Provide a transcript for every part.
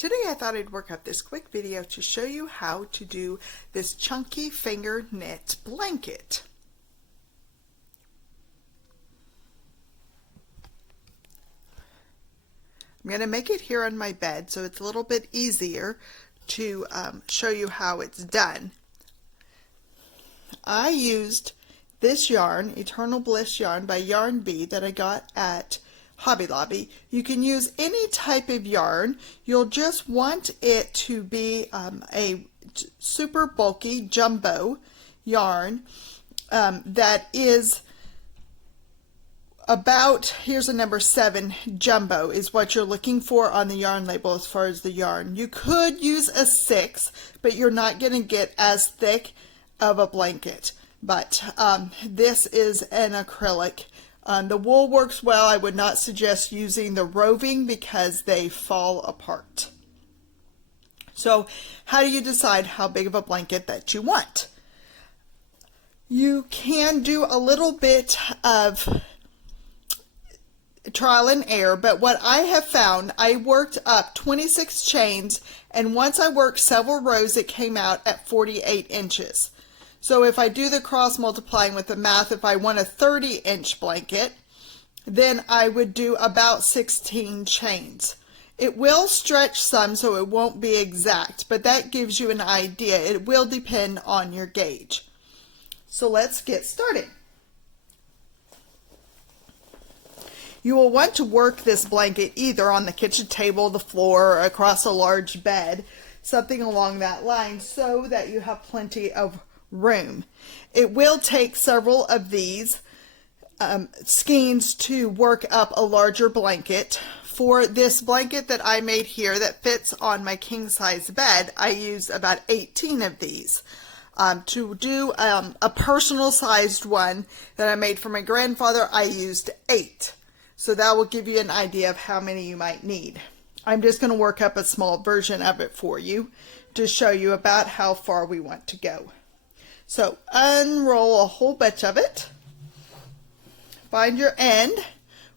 Today I thought I'd work up this quick video to show you how to do this chunky finger knit blanket. I'm going to make it here on my bed so it's a little bit easier to show you how it's done. I used this yarn, Eternal Bliss yarn by Yarn Bee, that I got at Hobby Lobby. You can use any type of yarn. You'll just want it to be a super bulky jumbo yarn that is about, here's a number 7, jumbo is what you're looking for on the yarn label as far as the yarn. You could use a 6, but you're not going to get as thick of a blanket. But this is an acrylic. The wool works well. I would not suggest using the roving because they fall apart. So how do you decide how big of a blanket that you want? You can do a little bit of trial and error, but what I have found, I worked up 26 chains, and once I worked several rows, it came out at 48 inches. So if I do the cross multiplying with the math, if I want a 30-inch blanket, then I would do about 16 chains. It will stretch some, so it won't be exact, but that gives you an idea. It will depend on your gauge. So let's get started. You will want to work this blanket either on the kitchen table, the floor, or across a large bed, something along that line, so that you have plenty of room. It will take several of these skeins to work up a larger blanket. For this blanket that I made here that fits on my king size bed, I used about 18 of these. To do a personal sized one that I made for my grandfather, I used 8. So that will give you an idea of how many you might need. I'm just going to work up a small version of it for you to show you about how far we want to go. So unroll a whole bunch of it. Find your end.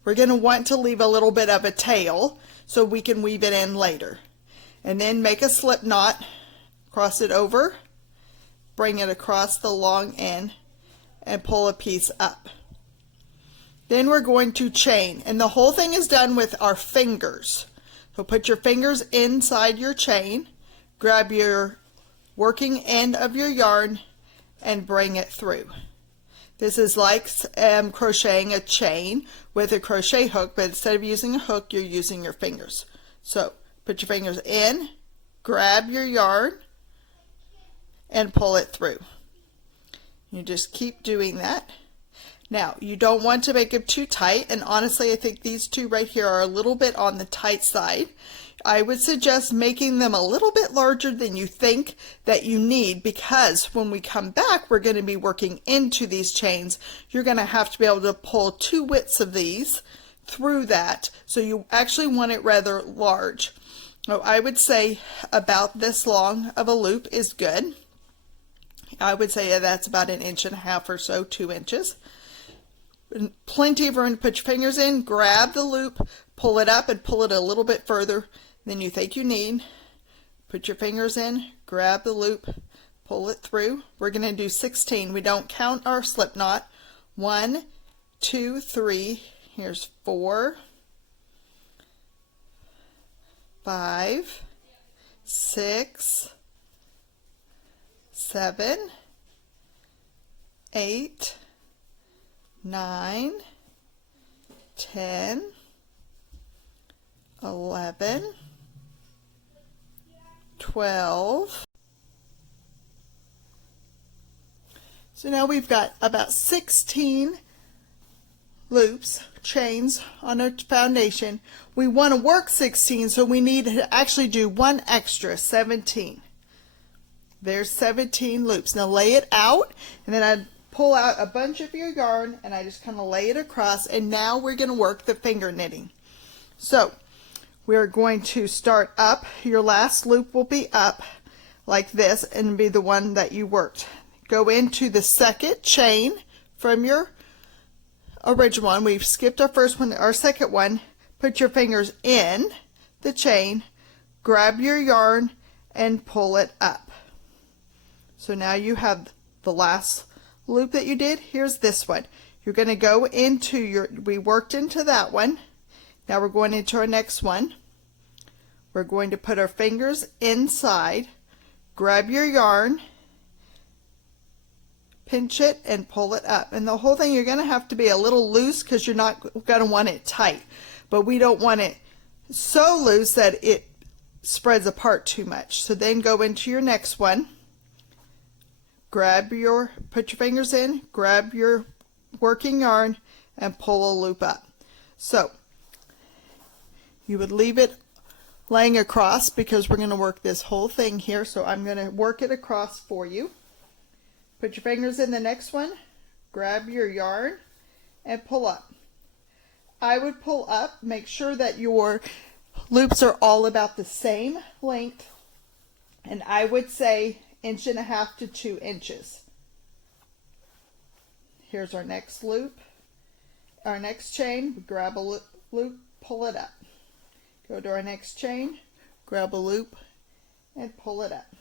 We're going to want to leave a little bit of a tail so we can weave it in later. And then make a slip knot, cross it over, bring it across the long end, and pull a piece up. Then we're going to chain, and the whole thing is done with our fingers. So put your fingers inside your chain, grab your working end of your yarn, and bring it through. This is like crocheting a chain with a crochet hook, but instead of using a hook, you're using your fingers. So put your fingers in, grab your yarn, and pull it through. You just keep doing that. Now, you don't want to make them too tight, and honestly, I think these two right here are a little bit on the tight side. I would suggest making them a little bit larger than you think that you need, because when we come back, we're going to be working into these chains. You're going to have to be able to pull 2 widths of these through that, so you actually want it rather large. So I would say about this long of a loop is good. I would say that's about 1.5 inches or so, 2 inches. Plenty of room to put your fingers in, grab the loop, pull it up, and pull it a little bit further than you think you need. Put your fingers in, grab the loop, pull it through. We're going to do 16. We don't count our slip knot. 1, 2, 3, here's 4, 5, 6, 7, 8, 9, 10, 11, 12. So now we've got about 16 loops, chains on our foundation. We want to work 16, so we need to actually do one extra, 17. There's 17 loops. Now lay it out, and then I pull out a bunch of your yarn, and I just kind of lay it across, and now we're going to work the finger knitting. So we're going to start up. Your last loop will be up like this and be the one that you worked. Go into the second chain from your original one. We've skipped our first one, our second one. Put your fingers in the chain, grab your yarn and pull it up. So now you have the last loop that you did. Here's this one. You're going to go into your, we worked into that one. Now we're going into our next one. We're going to put our fingers inside, grab your yarn, pinch it and pull it up. And the whole thing, you're going to have to be a little loose because you're not going to want it tight. But we don't want it so loose that it spreads apart too much. So then go into your next one. Put your fingers in, grab your working yarn and pull a loop up. So you would leave it laying across because we're going to work this whole thing here. So I'm going to work it across for you. Put your fingers in the next one, grab your yarn and pull up. I would pull up, make sure that your loops are all about the same length, and I would say 1.5 to 2 inches. Here's our next loop, our next chain, grab a loop, pull it up. Go to our next chain, grab a loop and pull it up.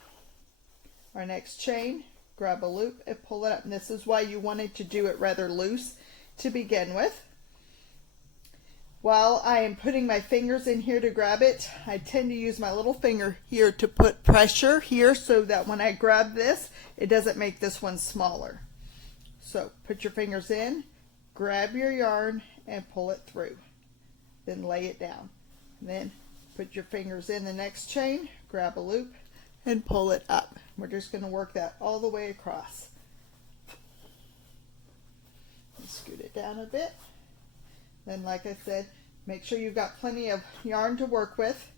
Our next chain, grab a loop and pull it up. And this is why you wanted to do it rather loose to begin with. While I am putting my fingers in here to grab it, I tend to use my little finger here to put pressure here so that when I grab this, it doesn't make this one smaller. So put your fingers in, grab your yarn and pull it through. Then lay it down. Then put your fingers in the next chain, grab a loop and pull it up. We're just going to work that all the way across. Scoot it down a bit. Then, like I said, make sure you've got plenty of yarn to work with.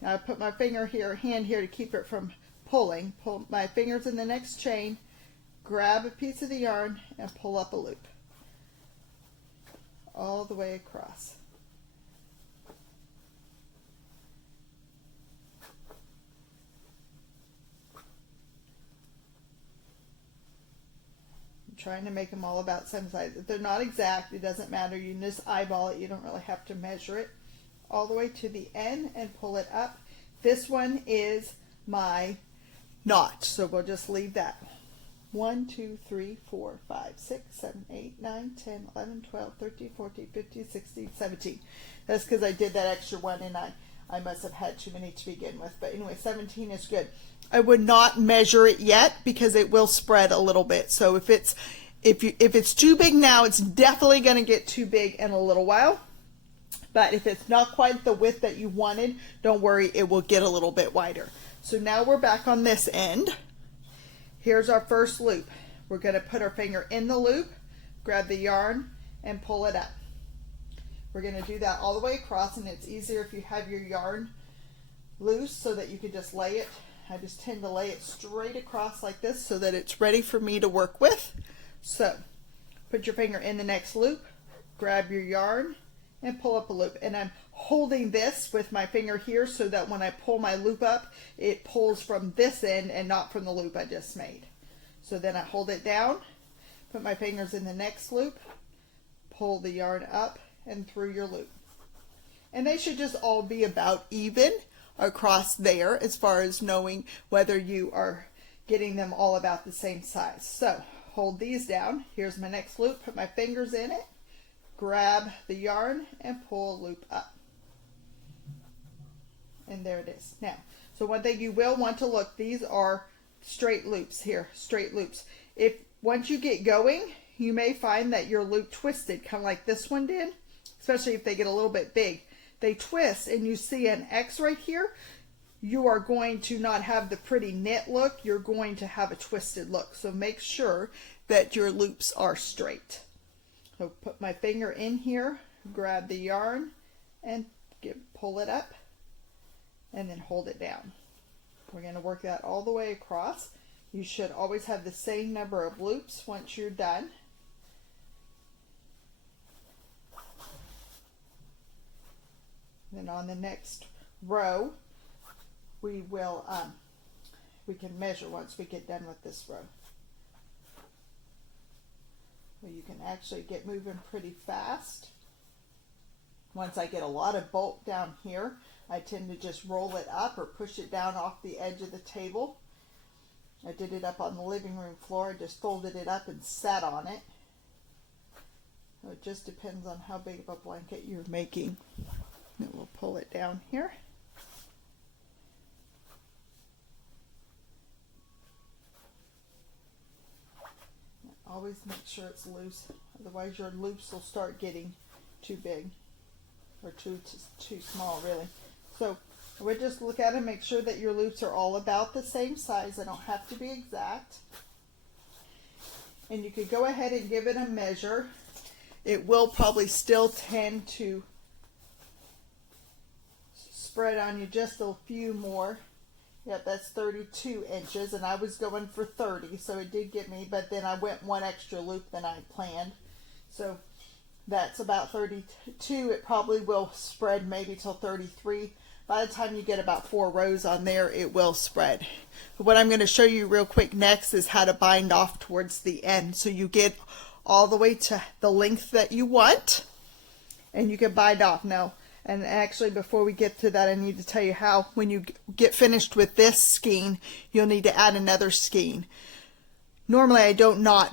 Now I put my hand here to keep it from pulling. Pull my fingers in the next chain, grab a piece of the yarn and pull up a loop. All the way across. Trying to make them all about the same size. If they're not exact, it doesn't matter. You can just eyeball it. You don't really have to measure it. All the way to the end and pull it up. This one is my knot, so we'll just leave that. 1, 2, 3, 4, 5, 6, 7, 8, 9, 10, 11, 12, 13, 14, 15, 16, 17. That's because I did that extra one and I must have had too many to begin with. But anyway, 17 is good. I would not measure it yet because it will spread a little bit. So if it's too big now, it's definitely going to get too big in a little while. But if it's not quite the width that you wanted, don't worry, it will get a little bit wider. So now we're back on this end. Here's our first loop. We're going to put our finger in the loop, grab the yarn, and pull it up. We're going to do that all the way across, and it's easier if you have your yarn loose so that you can just lay it. I just tend to lay it straight across like this so that it's ready for me to work with. So put your finger in the next loop, grab your yarn, and pull up a loop. And I'm holding this with my finger here so that when I pull my loop up, it pulls from this end and not from the loop I just made. So then I hold it down, put my fingers in the next loop, pull the yarn up and through your loop. And they should just all be about even across there as far as knowing whether you are getting them all about the same size. So hold these down. Here's my next loop. Put my fingers in it, grab the yarn and pull a loop up. And there it is. Now, so one thing you will want to look, these are straight loops here, straight loops. If once you get going, you may find that your loop twisted, kind of like this one did, especially if they get a little bit big. They twist and you see an X right here, you are going to not have the pretty knit look, you're going to have a twisted look. So make sure that your loops are straight. So put my finger in here, grab the yarn and pull it up and then hold it down. We're going to work that all the way across. You should always have the same number of loops once you're done. Then on the next row, we can measure once we get done with this row. So you can actually get moving pretty fast. Once I get a lot of bulk down here, I tend to just roll it up or push it down off the edge of the table. I did it up on the living room floor. I just folded it up and sat on it. So it just depends on how big of a blanket you're making. And we'll pull it down here. Always make sure it's loose, otherwise your loops will start getting too big or too small, really. So I would just look at it and make sure that your loops are all about the same size. They don't have to be exact. And you could go ahead and give it a measure. It will probably still tend to spread on you just a few more. Yep, that's 32 inches, and I was going for 30, so it did get me, but then I went one extra loop than I planned. So that's about 32. It probably will spread maybe till 33. By the time you get about 4 rows on there, it will spread. What I'm going to show you real quick next is how to bind off towards the end. So you get all the way to the length that you want, and you can bind off. Now, and actually, before we get to that, I need to tell you how, when you get finished with this skein, you'll need to add another skein. Normally, I don't knot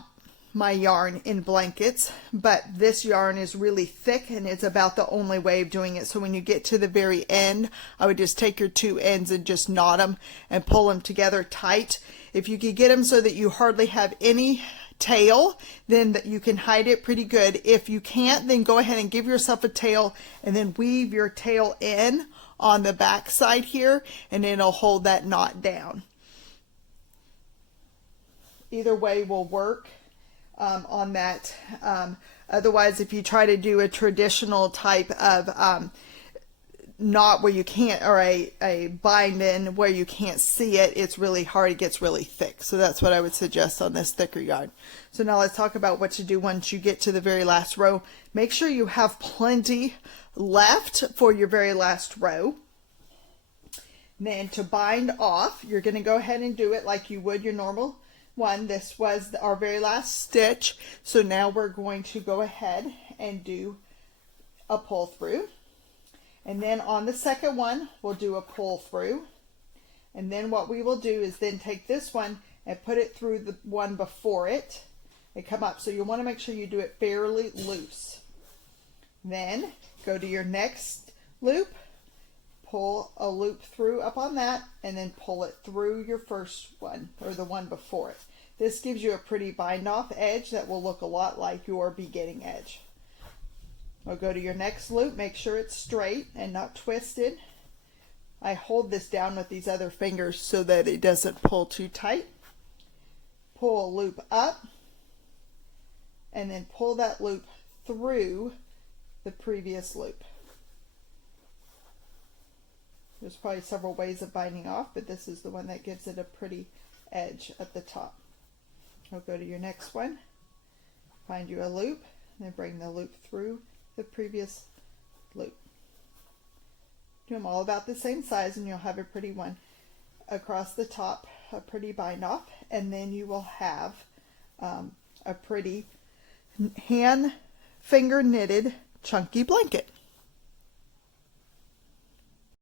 my yarn in blankets, but this yarn is really thick, and it's about the only way of doing it. So when you get to the very end, I would just take your 2 ends and just knot them and pull them together tight. If you could get them so that you hardly have any tail, then you can hide it pretty good. If you can't, then go ahead and give yourself a tail and then weave your tail in on the back side here, and it'll hold that knot down. Either way will work on that. Otherwise, if you try to do a traditional type of knot where you can't, or a bind in where you can't see it, it's really hard. It gets really thick. So that's what I would suggest on this thicker yarn. So now let's talk about what to do once you get to the very last row. Make sure you have plenty left for your very last row. Then to bind off, you're going to go ahead and do it like you would your normal one. This was our very last stitch. So now we're going to go ahead and do a pull through. And then on the second one, we'll do a pull through. And then what we will do is then take this one and put it through the one before it and come up. So you want to make sure you do it fairly loose. Then go to your next loop, pull a loop through up on that, and then pull it through your first one, or the one before it. This gives you a pretty bind off edge that will look a lot like your beginning edge. We'll go to your next loop, make sure it's straight and not twisted. I hold this down with these other fingers so that it doesn't pull too tight. Pull a loop up, and then pull that loop through the previous loop. There's probably several ways of binding off, but this is the one that gives it a pretty edge at the top. I'll go to your next one, find you a loop, and then bring the loop through the previous loop. Do them all about the same size, and you'll have a pretty one across the top, a pretty bind off, and then you will have a pretty hand finger knitted chunky blanket.